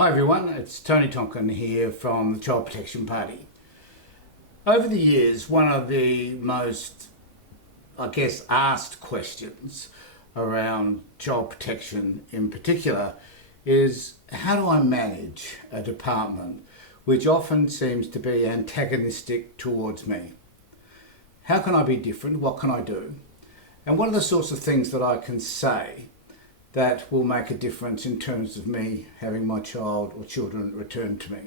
Hi everyone, it's Tony Tonkin here from the Child Protection Party. Over the years, one of the most, asked questions around child protection in particular is how do I manage a department which often seems to be antagonistic towards me? How can I be different? What can I do? And what are the sorts of things that I can say that will make a difference in terms of me having my child or children returned to me?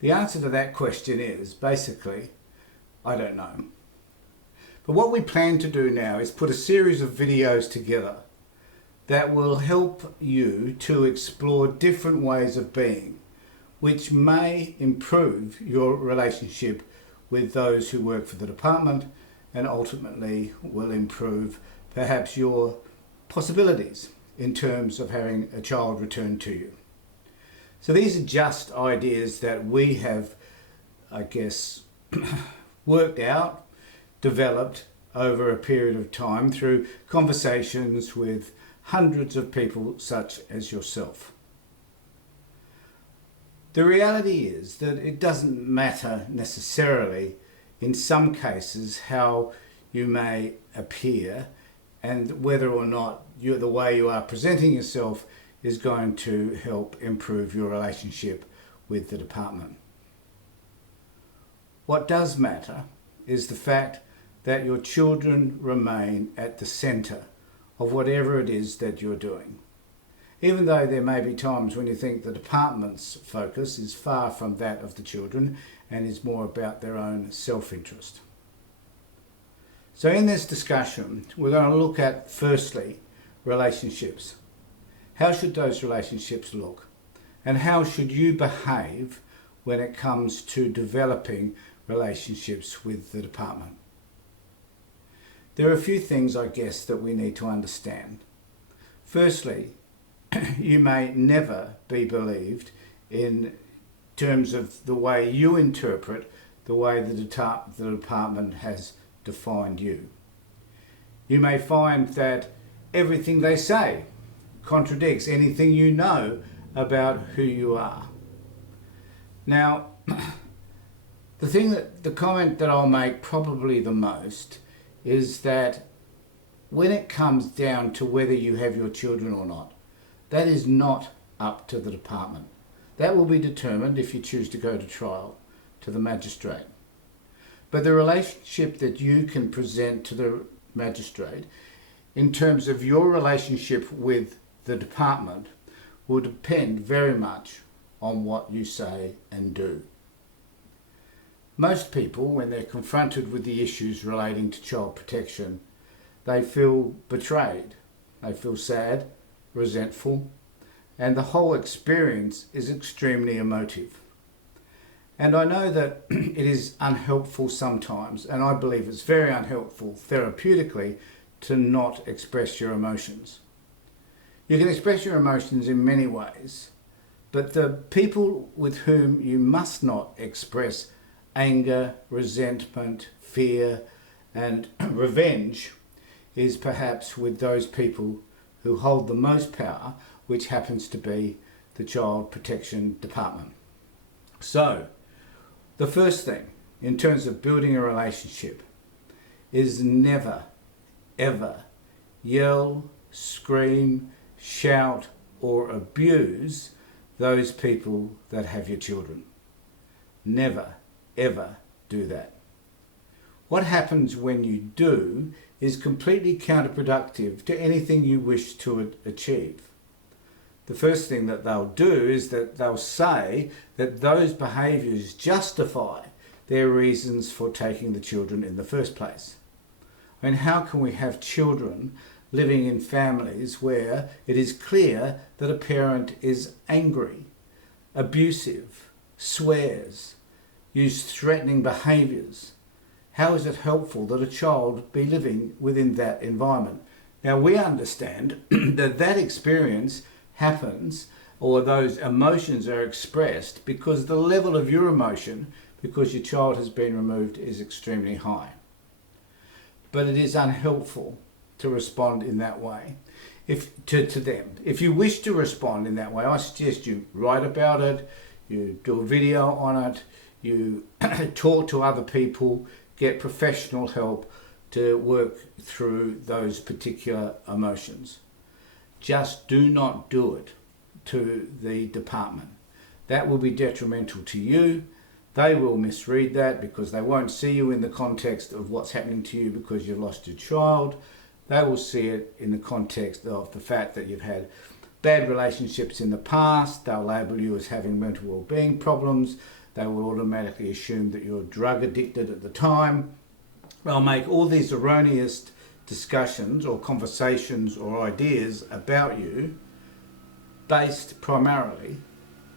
The answer to that question is basically, I don't know. But what we plan to do now is put a series of videos together that will help you to explore different ways of being, which may improve your relationship with those who work for the department and ultimately will improve perhaps your possibilities in terms of having a child returned to you. So these are just ideas that we have, worked out, developed over a period of time through conversations with hundreds of people such as yourself. The reality is that it doesn't matter necessarily in some cases how you may appear and whether or not the way you are presenting yourself is going to help improve your relationship with the department. What does matter is the fact that your children remain at the centre of whatever it is that you're doing. Even though there may be times when you think the department's focus is far from that of the children and is more about their own self-interest. So in this discussion, we're going to look at, firstly, relationships. How should those relationships look? And how should you behave when it comes to developing relationships with the department? There are a few things, that we need to understand. Firstly, you may never be believed in terms of the way you interpret the way the department has defined you. You may find that everything they say contradicts anything you know about who you are. Now, the comment that I'll make probably the most is that when it comes down to whether you have your children or not, that is not up to the department. That will be determined, if you choose to go to trial, to the magistrate. But the relationship that you can present to the magistrate in terms of your relationship with the department will depend very much on what you say and do. Most people, when they're confronted with the issues relating to child protection, they feel betrayed, they feel sad, resentful, and the whole experience is extremely emotive. And I know that it is unhelpful sometimes, and I believe it's very unhelpful therapeutically to not express your emotions. You can express your emotions in many ways, but the people with whom you must not express anger, resentment, fear, and revenge is perhaps with those people who hold the most power, which happens to be the Child Protection Department. So, the first thing in terms of building a relationship is never, ever yell, scream, shout, or abuse those people that have your children. Never, ever do that. What happens when you do is completely counterproductive to anything you wish to achieve. The first thing that they'll do is that they'll say that those behaviours justify their reasons for taking the children in the first place. I mean, how can we have children living in families where it is clear that a parent is angry, abusive, swears, use threatening behaviours? How is it helpful that a child be living within that environment? Now, we understand that experience happens, or those emotions are expressed because the level of your emotion, because your child has been removed, is extremely high. But it is unhelpful to respond in that way. to them. If you wish to respond in that way, I suggest you write about it, you do a video on it, you talk to other people, get professional help to work through those particular emotions. Just do not do it to the department. That will be detrimental to you. They will misread that because they won't see you in the context of what's happening to you because you've lost your child. They will see it in the context of the fact that you've had bad relationships in the past. They'll label you as having mental well-being problems. They will automatically assume that you're drug addicted at the time. They'll make all these erroneous discussions or conversations or ideas about you based primarily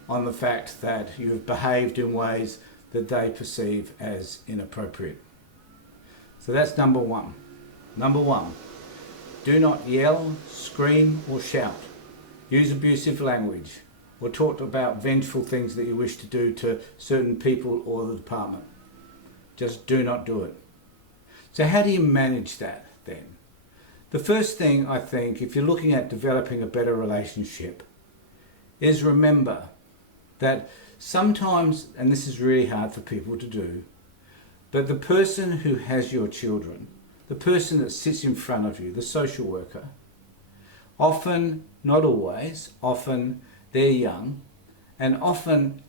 on the fact that you've behaved in ways that they perceive as inappropriate. So that's number one. Number one, do not yell, scream or shout. Use abusive language or talk about vengeful things that you wish to do to certain people or the department. Just do not do it. So how do you manage that then? The first thing I think, if you're looking at developing a better relationship, is remember that sometimes, and this is really hard for people to do, but the person who has your children, the person that sits in front of you, the social worker, often, not always, often they're young, and often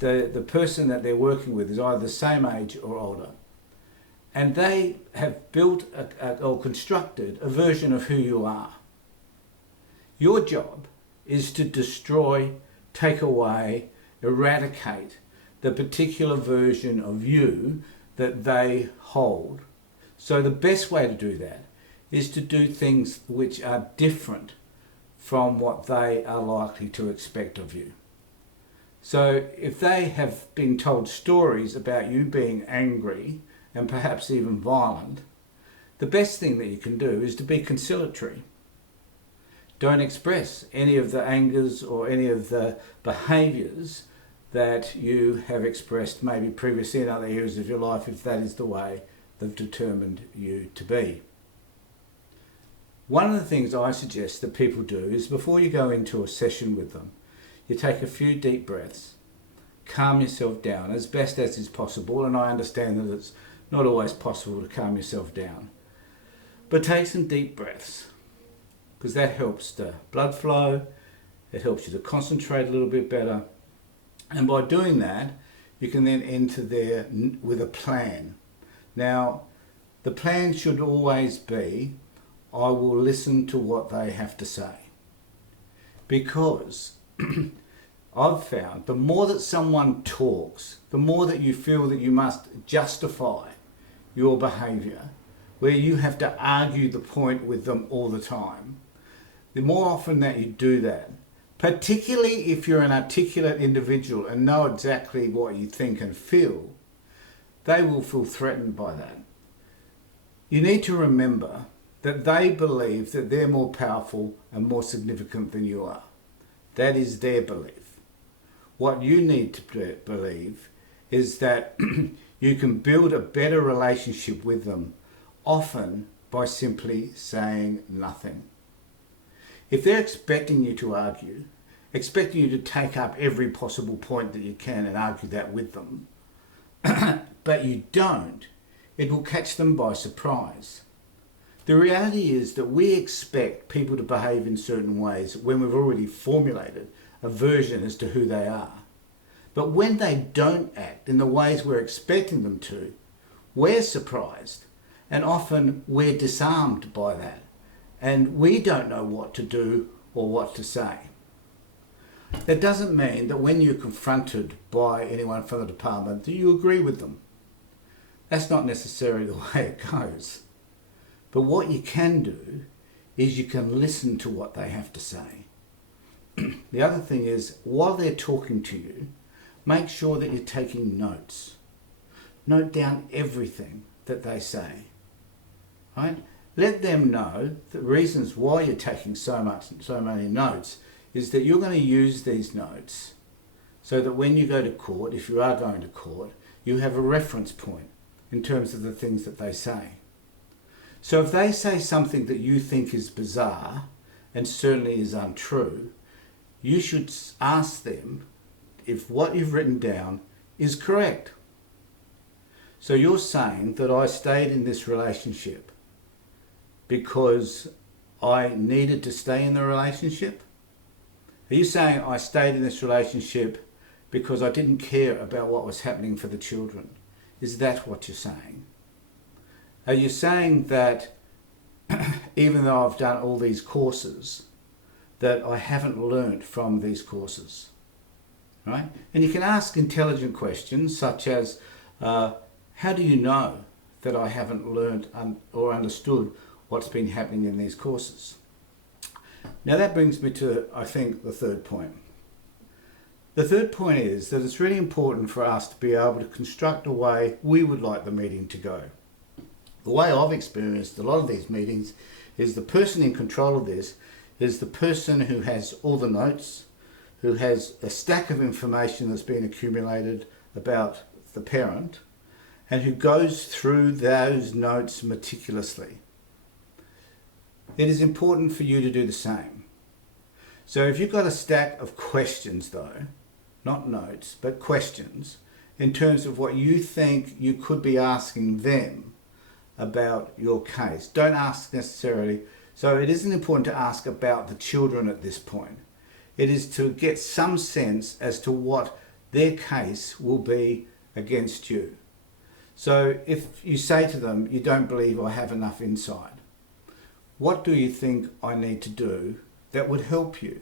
the person that they're working with is either the same age or older. And they have built or constructed a version of who you are. Your job is to destroy, take away, eradicate the particular version of you that they hold. So the best way to do that is to do things which are different from what they are likely to expect of you. So if they have been told stories about you being angry and perhaps even violent, the best thing that you can do is to be conciliatory. Don't express any of the angers or any of the behaviours that you have expressed maybe previously in other areas of your life, if that is the way they've determined you to be. One of the things I suggest that people do is before you go into a session with them, you take a few deep breaths, calm yourself down as best as is possible, and I understand that it's not always possible to calm yourself down. But take some deep breaths, because that helps the blood flow, it helps you to concentrate a little bit better, and by doing that, you can then enter there with a plan. Now, the plan should always be, I will listen to what they have to say. Because I've found the more that someone talks, the more that you feel that you must justify your behaviour, where you have to argue the point with them all the time, the more often that you do that, particularly if you're an articulate individual and know exactly what you think and feel, they will feel threatened by that. You need to remember that they believe that they're more powerful and more significant than you are. That is their belief. What you need to believe is that you can build a better relationship with them, often by simply saying nothing. If they're expecting you to argue, expecting you to take up every possible point that you can and argue that with them, but you don't, it will catch them by surprise. The reality is that we expect people to behave in certain ways when we've already formulated a version as to who they are. But when they don't act in the ways we're expecting them to, we're surprised, and often we're disarmed by that, and we don't know what to do or what to say. That doesn't mean that when you're confronted by anyone from the department that you agree with them. That's not necessarily the way it goes. But what you can do is you can listen to what they have to say. The other thing is, while they're talking to you, make sure that you're taking notes. Note down everything that they say. Right? Let them know the reasons why you're taking so many notes is that you're going to use these notes so that when you go to court, if you are going to court, you have a reference point in terms of the things that they say. So if they say something that you think is bizarre and certainly is untrue, you should ask them if what you've written down is correct. So you're saying that I stayed in this relationship because I needed to stay in the relationship? Are you saying I stayed in this relationship because I didn't care about what was happening for the children? Is that what you're saying? Are you saying that even though I've done all these courses, that I haven't learnt from these courses? Right? And you can ask intelligent questions such as, how do you know that I haven't learnt or understood what's been happening in these courses? Now that brings me to, I think, the third point. The third point is that it's really important for us to be able to construct a way we would like the meeting to go. The way I've experienced a lot of these meetings is the person in control of this is the person who has all the notes, who has a stack of information that's been accumulated about the parent, and who goes through those notes meticulously. It is important for you to do the same. So if you've got a stack of questions though, not notes, but questions, in terms of what you think you could be asking them about your case, don't ask necessarily. So it isn't important to ask about the children at this point. It is to get some sense as to what their case will be against you. So if you say to them, you don't believe I have enough insight, what do you think I need to do that would help you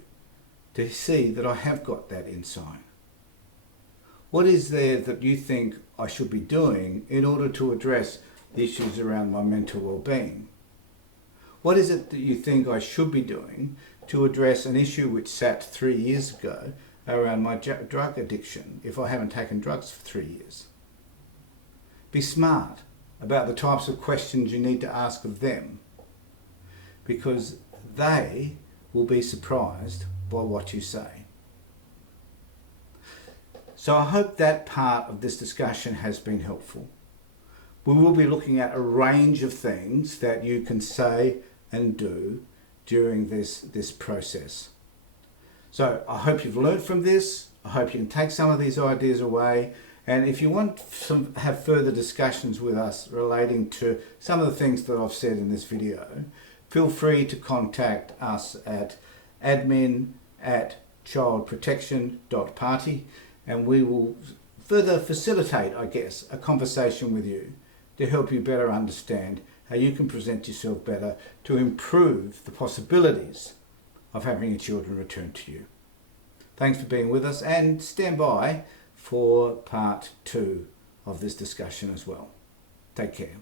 to see that I have got that insight? What is there that you think I should be doing in order to address the issues around my mental well-being? What is it that you think I should be doing to address an issue which sat 3 years ago around my drug addiction if I haven't taken drugs for 3 years? Be smart about the types of questions you need to ask of them, because they will be surprised by what you say. So I hope that part of this discussion has been helpful. We will be looking at a range of things that you can say and do during this process. So I hope you've learned from this. I hope you can take some of these ideas away. And if you want to have further discussions with us relating to some of the things that I've said in this video, feel free to contact us at admin@childprotection.party, and we will further facilitate, I guess, a conversation with you to help you better understand how you can present yourself better to improve the possibilities of having your children returned to you. Thanks for being with us, and stand by for part 2 of this discussion as well. Take care.